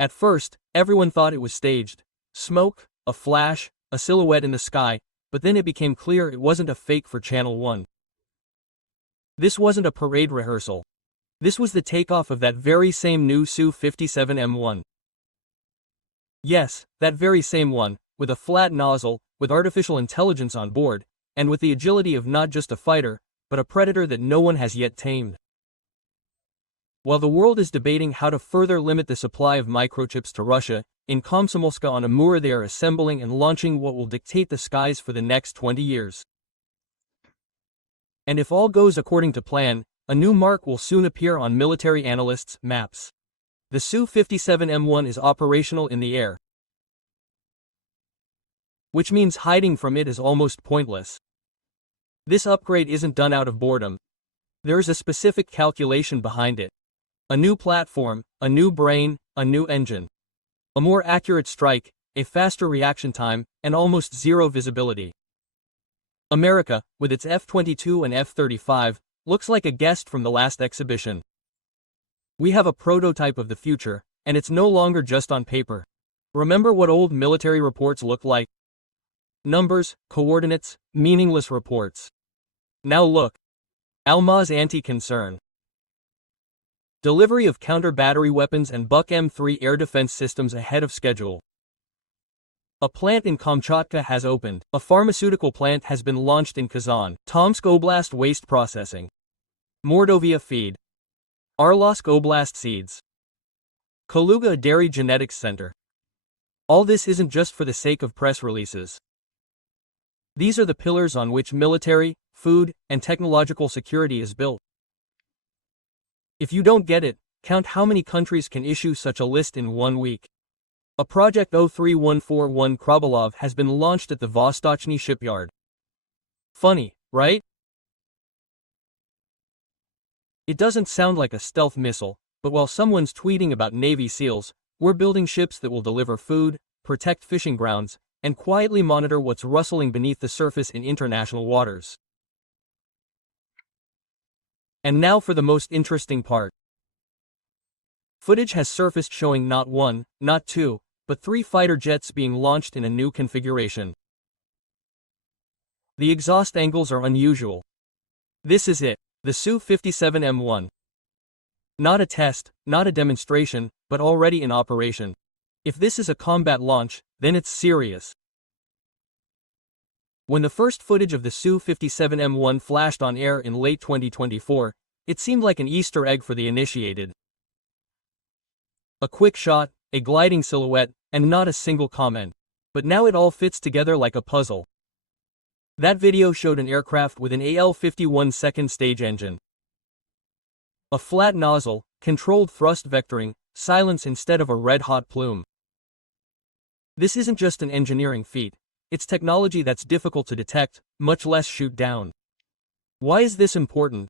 At first, everyone thought it was staged. Smoke, a flash, a silhouette in the sky, but then it became clear it wasn't a fake for Channel 1. This wasn't a parade rehearsal. This was the takeoff of that very same new Su-57M1. Yes, that very same one, with a flat nozzle, with artificial intelligence on board, and with the agility of not just a fighter, but a predator that no one has yet tamed. While the world is debating how to further limit the supply of microchips to Russia, in Komsomolska on Amur they are assembling and launching what will dictate the skies for the next 20 years. And if all goes according to plan, a new mark will soon appear on military analysts' maps. The Su-57M1 is operational in the air, which means hiding from it is almost pointless. This upgrade isn't done out of boredom. There is a specific calculation behind it. A new platform, a new brain, a new engine. A more accurate strike, a faster reaction time, and almost zero visibility. America, with its F-22 and F-35, looks like a guest from the last exhibition. We have a prototype of the future, and it's no longer just on paper. Remember what old military reports looked like? Numbers, coordinates, meaningless reports. Now look. Almaz anti-concern. Delivery of counter-battery weapons and Buk M3 air defense systems ahead of schedule. A plant in Kamchatka has opened. A pharmaceutical plant has been launched in Kazan. Tomsk Oblast waste processing. Mordovia feed. Arlovsk Oblast seeds. Kaluga Dairy Genetics Center. All this isn't just for the sake of press releases. These are the pillars on which military, food, and technological security is built. If you don't get it, count how many countries can issue such a list in 1 week. A Project 03141 Krabalov has been launched at the Vostochny shipyard. Funny, right? It doesn't sound like a stealth missile, but while someone's tweeting about Navy SEALs, we're building ships that will deliver food, protect fishing grounds, and quietly monitor what's rustling beneath the surface in international waters. And now for the most interesting part. Footage has surfaced showing not one, not two, but 3 fighter jets being launched in a new configuration. The exhaust angles are unusual. This is it, the Su-57M1. Not a test, not a demonstration, but already in operation. If this is a combat launch, then it's serious. When the first footage of the Su-57M1 flashed on air in late 2024, it seemed like an Easter egg for the initiated. A quick shot, a gliding silhouette, and not a single comment. But now it all fits together like a puzzle. That video showed an aircraft with an AL-51 second stage engine. A flat nozzle, controlled thrust vectoring, silence instead of a red-hot plume. This isn't just an engineering feat. It's technology that's difficult to detect, much less shoot down. Why is this important?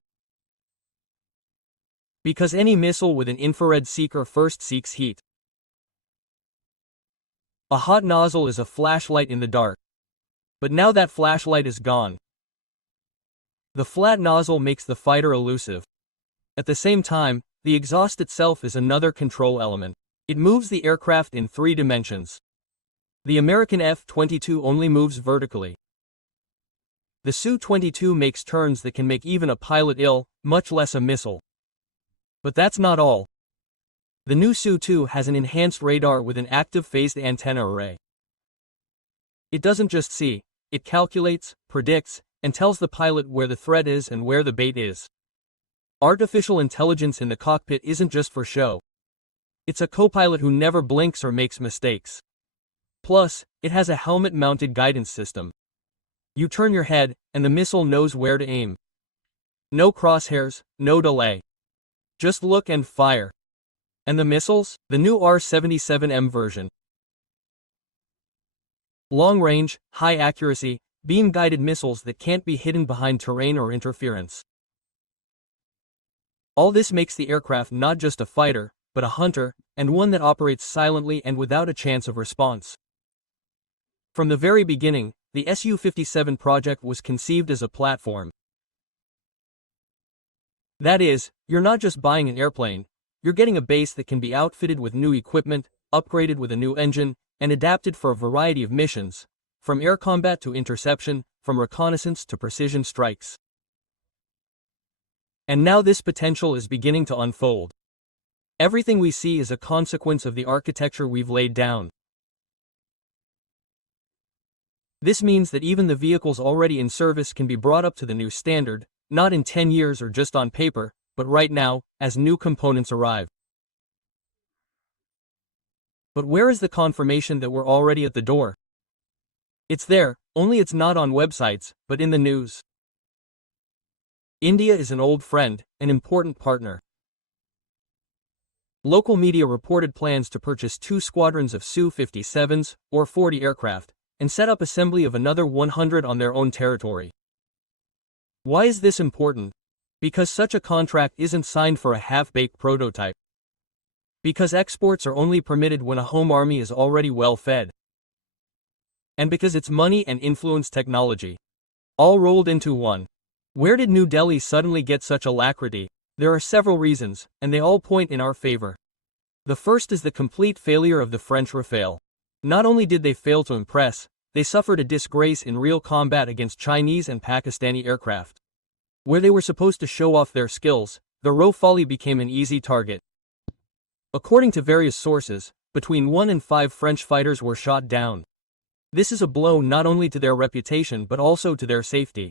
Because any missile with an infrared seeker first seeks heat. A hot nozzle is a flashlight in the dark. But now that flashlight is gone. The flat nozzle makes the fighter elusive. At the same time, the exhaust itself is another control element. It moves the aircraft in 3 dimensions. The American F-22 only moves vertically. The Su-22 makes turns that can make even a pilot ill, much less a missile. But that's not all. The new Su-2 has an enhanced radar with an active phased antenna array. It doesn't just see, it calculates, predicts, and tells the pilot where the threat is and where the bait is. Artificial intelligence in the cockpit isn't just for show. It's a co-pilot who never blinks or makes mistakes. Plus, it has a helmet-mounted guidance system. You turn your head, and the missile knows where to aim. No crosshairs, no delay. Just look and fire. And the missiles? The new R-77M version. Long-range, high-accuracy, beam-guided missiles that can't be hidden behind terrain or interference. All this makes the aircraft not just a fighter, but a hunter, and one that operates silently and without a chance of response. From the very beginning, the Su-57 project was conceived as a platform. That is, you're not just buying an airplane, you're getting a base that can be outfitted with new equipment, upgraded with a new engine, and adapted for a variety of missions, from air combat to interception, from reconnaissance to precision strikes. And now this potential is beginning to unfold. Everything we see is a consequence of the architecture we've laid down. This means that even the vehicles already in service can be brought up to the new standard, not in 10 years or just on paper, but right now, as new components arrive. But where is the confirmation that we're already at the door? It's there, only it's not on websites, but in the news. India is an old friend, an important partner. Local media reported plans to purchase 2 squadrons of Su-57s, or 40 aircraft, and set up assembly of another 100 on their own territory. Why is this important? Because such a contract isn't signed for a half-baked prototype. Because exports are only permitted when a home army is already well fed. And because it's money and influence technology. All rolled into one. Where did New Delhi suddenly get such alacrity? There are several reasons, and they all point in our favor. The first is the complete failure of the French Rafale. Not only did they fail to impress, they suffered a disgrace in real combat against Chinese and Pakistani aircraft. Where they were supposed to show off their skills, the Rafale became an easy target. According to various sources, between 1 and 5 French fighters were shot down. This is a blow not only to their reputation but also to their safety.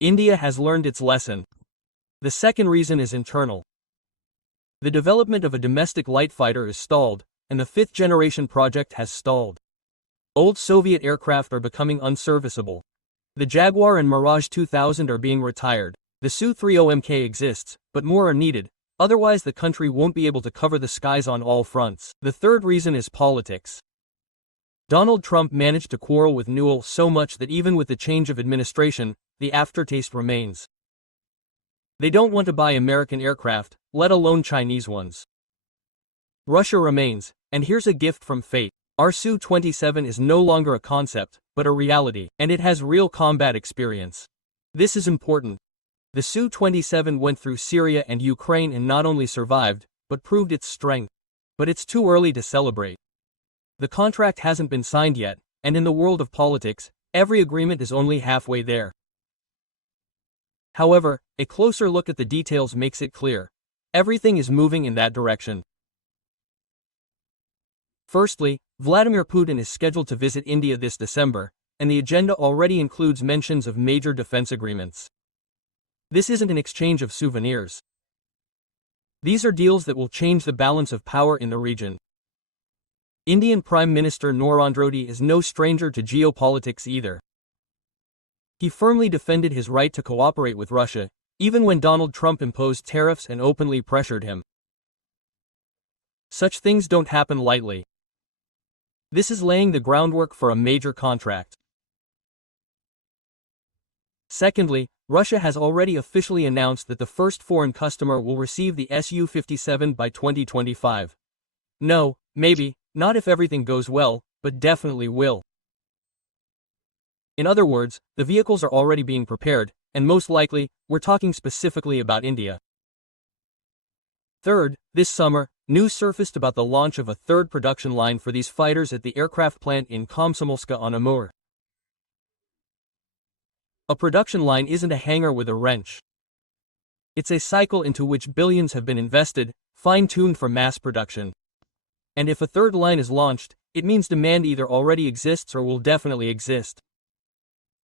India has learned its lesson. The second reason is internal. The development of a domestic light fighter is stalled, and the 5th generation project has stalled. Old Soviet aircraft are becoming unserviceable. The Jaguar and Mirage 2000 are being retired. The Su-30MK exists, but more are needed, otherwise the country won't be able to cover the skies on all fronts. The third reason is politics. Donald Trump managed to quarrel with Newell so much that even with the change of administration, the aftertaste remains. They don't want to buy American aircraft, let alone Chinese ones. Russia remains, and here's a gift from fate. Our Su-27 is no longer a concept, but a reality, and it has real combat experience. This is important. The Su-27 went through Syria and Ukraine and not only survived, but proved its strength. But it's too early to celebrate. The contract hasn't been signed yet, and in the world of politics, every agreement is only halfway there. However, a closer look at the details makes it clear. Everything is moving in that direction. Firstly, Vladimir Putin is scheduled to visit India this December, and the agenda already includes mentions of major defense agreements. This isn't an exchange of souvenirs. These are deals that will change the balance of power in the region. Indian Prime Minister Narendra Modi is no stranger to geopolitics either. He firmly defended his right to cooperate with Russia, even when Donald Trump imposed tariffs and openly pressured him. Such things don't happen lightly. This is laying the groundwork for a major contract. Secondly, Russia has already officially announced that the first foreign customer will receive the Su-57 by 2025. No, maybe, not if everything goes well, but definitely will. In other words, the vehicles are already being prepared, and most likely, we're talking specifically about India. Third, this summer, news surfaced about the launch of a third production line for these fighters at the aircraft plant in Komsomolsk-on-Amur. A production line isn't a hangar with a wrench. It's a cycle into which billions have been invested, fine-tuned for mass production. And if a third line is launched, it means demand either already exists or will definitely exist.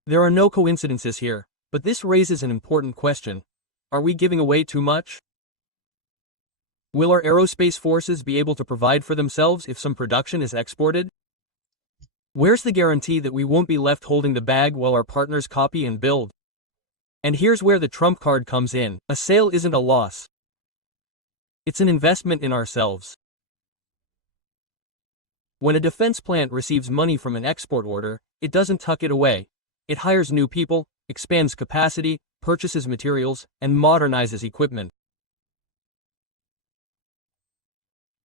There are no coincidences here, but this raises an important question. Are we giving away too much? Will our aerospace forces be able to provide for themselves if some production is exported? Where's the guarantee that we won't be left holding the bag while our partners copy and build? And here's where the trump card comes in. A sale isn't a loss. It's an investment in ourselves. When a defense plant receives money from an export order, it doesn't tuck it away. It hires new people, expands capacity, purchases materials, and modernizes equipment.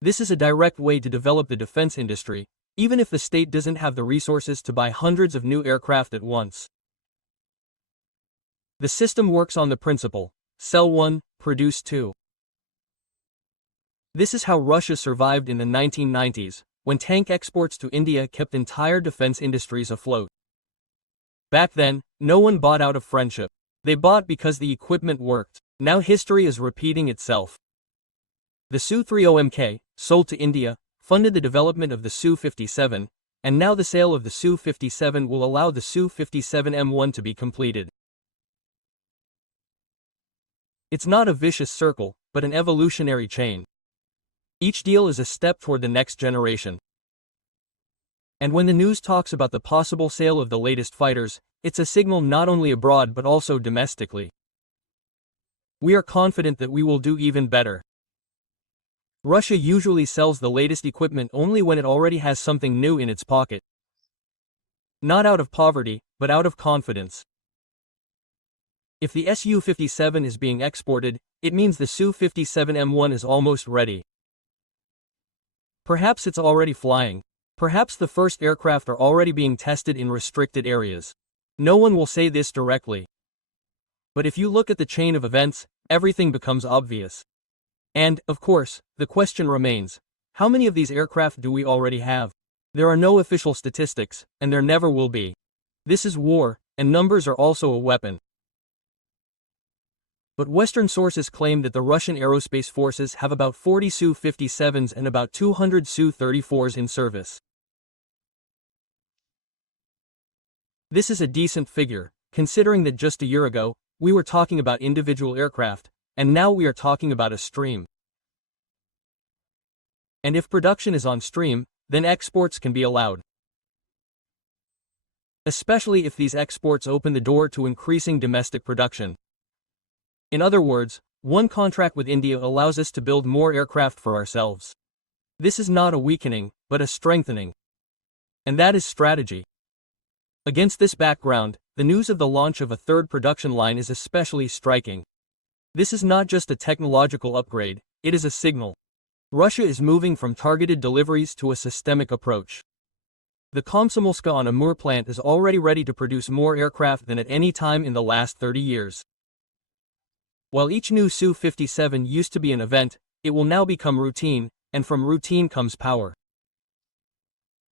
This is a direct way to develop the defense industry, even if the state doesn't have the resources to buy hundreds of new aircraft at once. The system works on the principle, sell one, produce two. This is how Russia survived in the 1990s, when tank exports to India kept entire defense industries afloat. Back then, no one bought out of friendship. They bought because the equipment worked. Now history is repeating itself. The Su-30MK, sold to India, funded the development of the Su-57, and now the sale of the Su-57 will allow the Su-57M1 to be completed. It's not a vicious circle, but an evolutionary chain. Each deal is a step toward the next generation. And when the news talks about the possible sale of the latest fighters, it's a signal not only abroad but also domestically. We are confident that we will do even better. Russia usually sells the latest equipment only when it already has something new in its pocket. Not out of poverty, but out of confidence. If the Su-57 is being exported, it means the Su-57M1 is almost ready. Perhaps it's already flying. Perhaps the first aircraft are already being tested in restricted areas. No one will say this directly. But if you look at the chain of events, everything becomes obvious. And, of course, the question remains, how many of these aircraft do we already have? There are no official statistics, and there never will be. This is war, and numbers are also a weapon. But Western sources claim that the Russian aerospace forces have about 40 Su-57s and about 200 Su-34s in service. This is a decent figure, considering that just a year ago, we were talking about individual aircraft, and now we are talking about a stream. And if production is on stream, then exports can be allowed. Especially if these exports open the door to increasing domestic production. In other words, one contract with India allows us to build more aircraft for ourselves. This is not a weakening, but a strengthening. And that is strategy. Against this background, the news of the launch of a third production line is especially striking. This is not just a technological upgrade, it is a signal. Russia is moving from targeted deliveries to a systemic approach. The Komsomolska-on-Amur plant is already ready to produce more aircraft than at any time in the last 30 years. While each new Su-57 used to be an event, it will now become routine, and from routine comes power.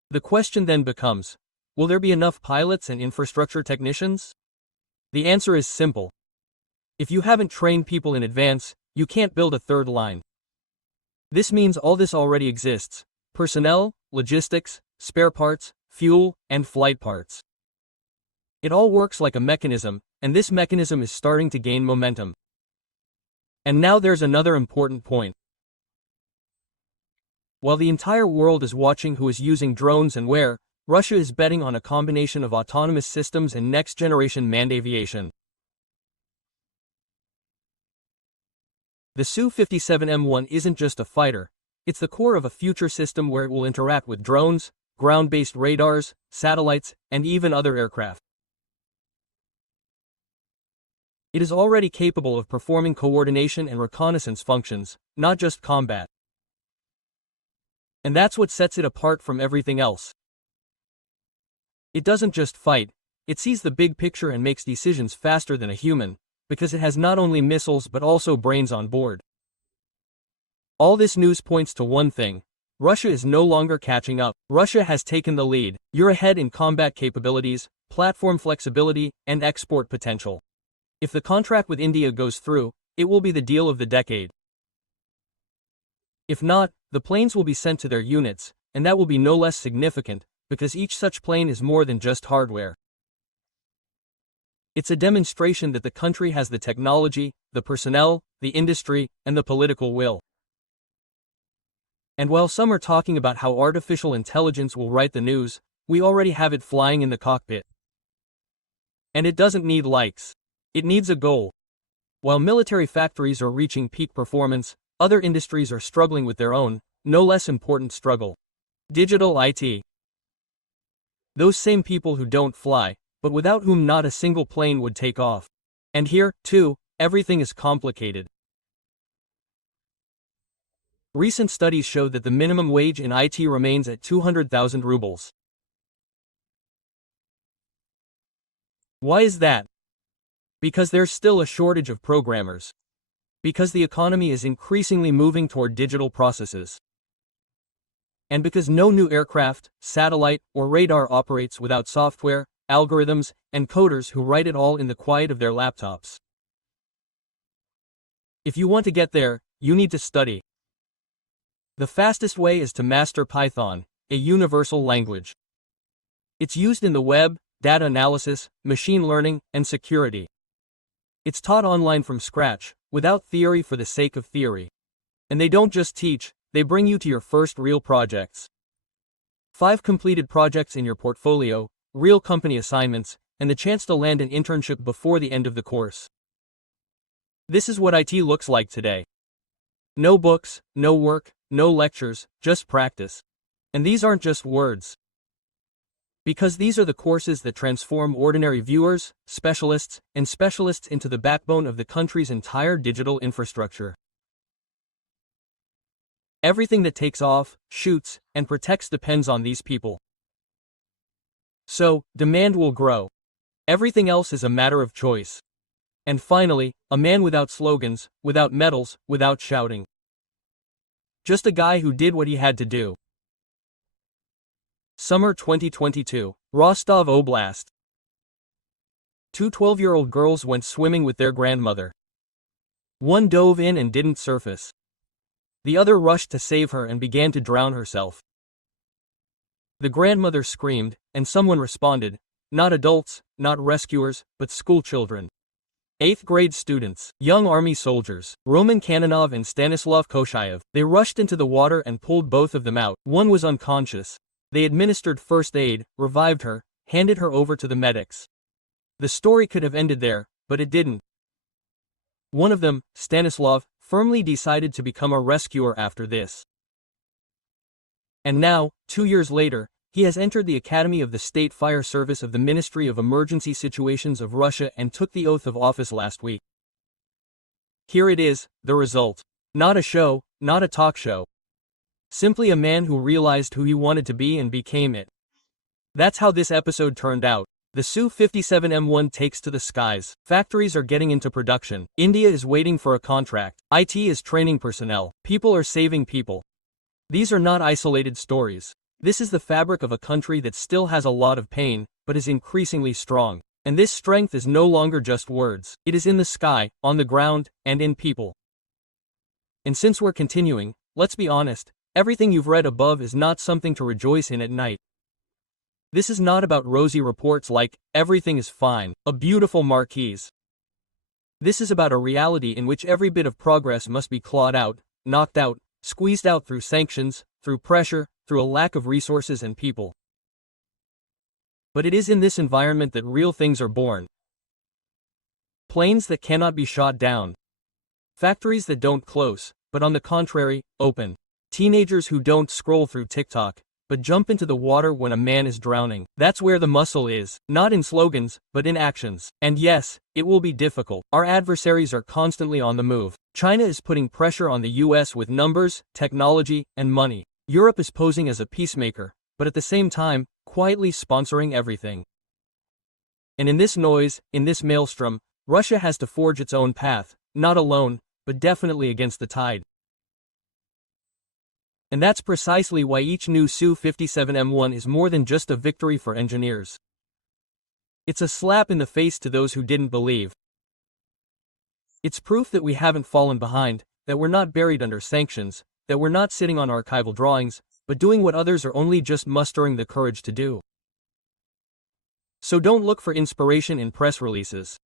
The question then becomes, will there be enough pilots and infrastructure technicians? The answer is simple. If you haven't trained people in advance, you can't build a third line. This means all this already exists: personnel, logistics, spare parts, fuel, and flight parts. It all works like a mechanism, and this mechanism is starting to gain momentum. And now there's another important point. While the entire world is watching who is using drones and where, Russia is betting on a combination of autonomous systems and next-generation manned aviation. The Su-57M1 isn't just a fighter, it's the core of a future system where it will interact with drones, ground-based radars, satellites, and even other aircraft. It is already capable of performing coordination and reconnaissance functions, not just combat. And that's what sets it apart from everything else. It doesn't just fight, it sees the big picture and makes decisions faster than a human, because it has not only missiles but also brains on board. All this news points to one thing: Russia is no longer catching up. Russia has taken the lead. You're ahead in combat capabilities, platform flexibility, and export potential. If the contract with India goes through, it will be the deal of the decade. If not, the planes will be sent to their units, and that will be no less significant, because each such plane is more than just hardware. It's a demonstration that the country has the technology, the personnel, the industry, and the political will. And while some are talking about how artificial intelligence will write the news, we already have it flying in the cockpit. And it doesn't need likes. It needs a goal. While military factories are reaching peak performance, other industries are struggling with their own, no less important struggle: digital IT. Those same people who don't fly, but without whom not a single plane would take off. And here, too, everything is complicated. Recent studies show that the minimum wage in IT remains at 200,000 rubles. Why is that? Because there's still a shortage of programmers. Because the economy is increasingly moving toward digital processes. And because no new aircraft, satellite, or radar operates without software, algorithms, and coders who write it all in the quiet of their laptops. If you want to get there, you need to study. The fastest way is to master Python, a universal language. It's used in the web, data analysis, machine learning, and security. It's taught online from scratch, without theory for the sake of theory. And they don't just teach, they bring you to your first real projects. 5 completed projects in your portfolio, real company assignments, and the chance to land an internship before the end of the course. This is what IT looks like today. No books, no work, no lectures, just practice. And these aren't just words. Because these are the courses that transform ordinary viewers, specialists, and specialists into the backbone of the country's entire digital infrastructure. Everything that takes off, shoots, and protects depends on these people. So, demand will grow. Everything else is a matter of choice. And finally, a man without slogans, without medals, without shouting. Just a guy who did what he had to do. Summer 2022, Rostov Oblast. 2 12-year-old girls went swimming with their grandmother. One dove in and didn't surface. The other rushed to save her and began to drown herself. The grandmother screamed, and someone responded, not adults, not rescuers, but schoolchildren. 8th grade students, young army soldiers, Roman Kanonov and Stanislav Koshayev. They rushed into the water and pulled both of them out. One was unconscious. They administered first aid, revived her, handed her over to the medics. The story could have ended there, but it didn't. One of them, Stanislav, firmly decided to become a rescuer after this. And now, 2 years later, he has entered the Academy of the State Fire Service of the Ministry of Emergency Situations of Russia and took the oath of office last week. Here it is, the result. Not a show, not a talk show. Simply a man who realized who he wanted to be and became it. That's how this episode turned out. The Su-57M1 takes to the skies. Factories are getting into production. India is waiting for a contract. IT is training personnel. People are saving people. These are not isolated stories. This is the fabric of a country that still has a lot of pain, but is increasingly strong. And this strength is no longer just words. It is in the sky, on the ground, and in people. And since we're continuing, let's be honest, everything you've read above is not something to rejoice in at night. This is not about rosy reports like, everything is fine, a beautiful marquise. This is about a reality in which every bit of progress must be clawed out, knocked out, squeezed out through sanctions, through pressure, through a lack of resources and people. But it is in this environment that real things are born. Planes that cannot be shot down. Factories that don't close, but on the contrary, open. Teenagers who don't scroll through TikTok, but jump into the water when a man is drowning. That's where the muscle is, not in slogans, but in actions. And yes, it will be difficult. Our adversaries are constantly on the move. China is putting pressure on the US with numbers, technology, and money. Europe is posing as a peacemaker, but at the same time, quietly sponsoring everything. And in this noise, in this maelstrom, Russia has to forge its own path, not alone, but definitely against the tide. And that's precisely why each new Su-57M1 is more than just a victory for engineers. It's a slap in the face to those who didn't believe. It's proof that we haven't fallen behind, that we're not buried under sanctions, that we're not sitting on archival drawings, but doing what others are only just mustering the courage to do. So don't look for inspiration in press releases.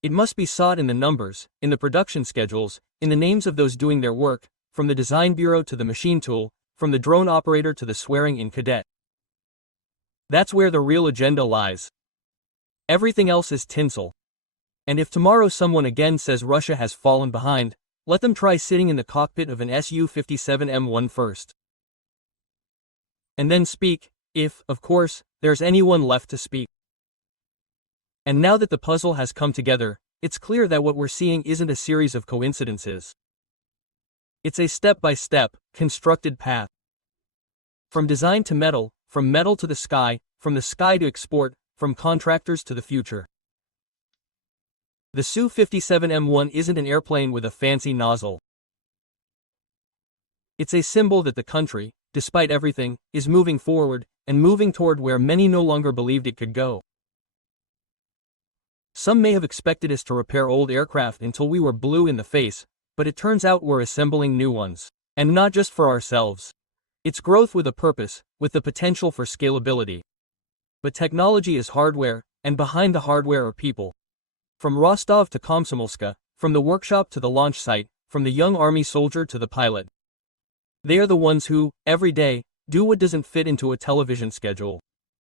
It must be sought in the numbers, in the production schedules, in the names of those doing their work, from the design bureau to the machine tool, from the drone operator to the swearing-in cadet. That's where the real agenda lies. Everything else is tinsel. And if tomorrow someone again says Russia has fallen behind, let them try sitting in the cockpit of an Su-57M1 first. And then speak, if, of course, there's anyone left to speak. And now that the puzzle has come together, it's clear that what we're seeing isn't a series of coincidences. It's a step-by-step, constructed path. From design to metal, from metal to the sky to export, from contractors to the future. The Su-57M1 isn't an airplane with a fancy nozzle. It's a symbol that the country, despite everything, is moving forward, and moving toward where many no longer believed it could go. Some may have expected us to repair old aircraft until we were blue in the face, but it turns out we're assembling new ones. And not just for ourselves. It's growth with a purpose, with the potential for scalability. But technology is hardware, and behind the hardware are people. From Rostov to Komsomolska, from the workshop to the launch site, from the young army soldier to the pilot. They are the ones who, every day, do what doesn't fit into a television schedule.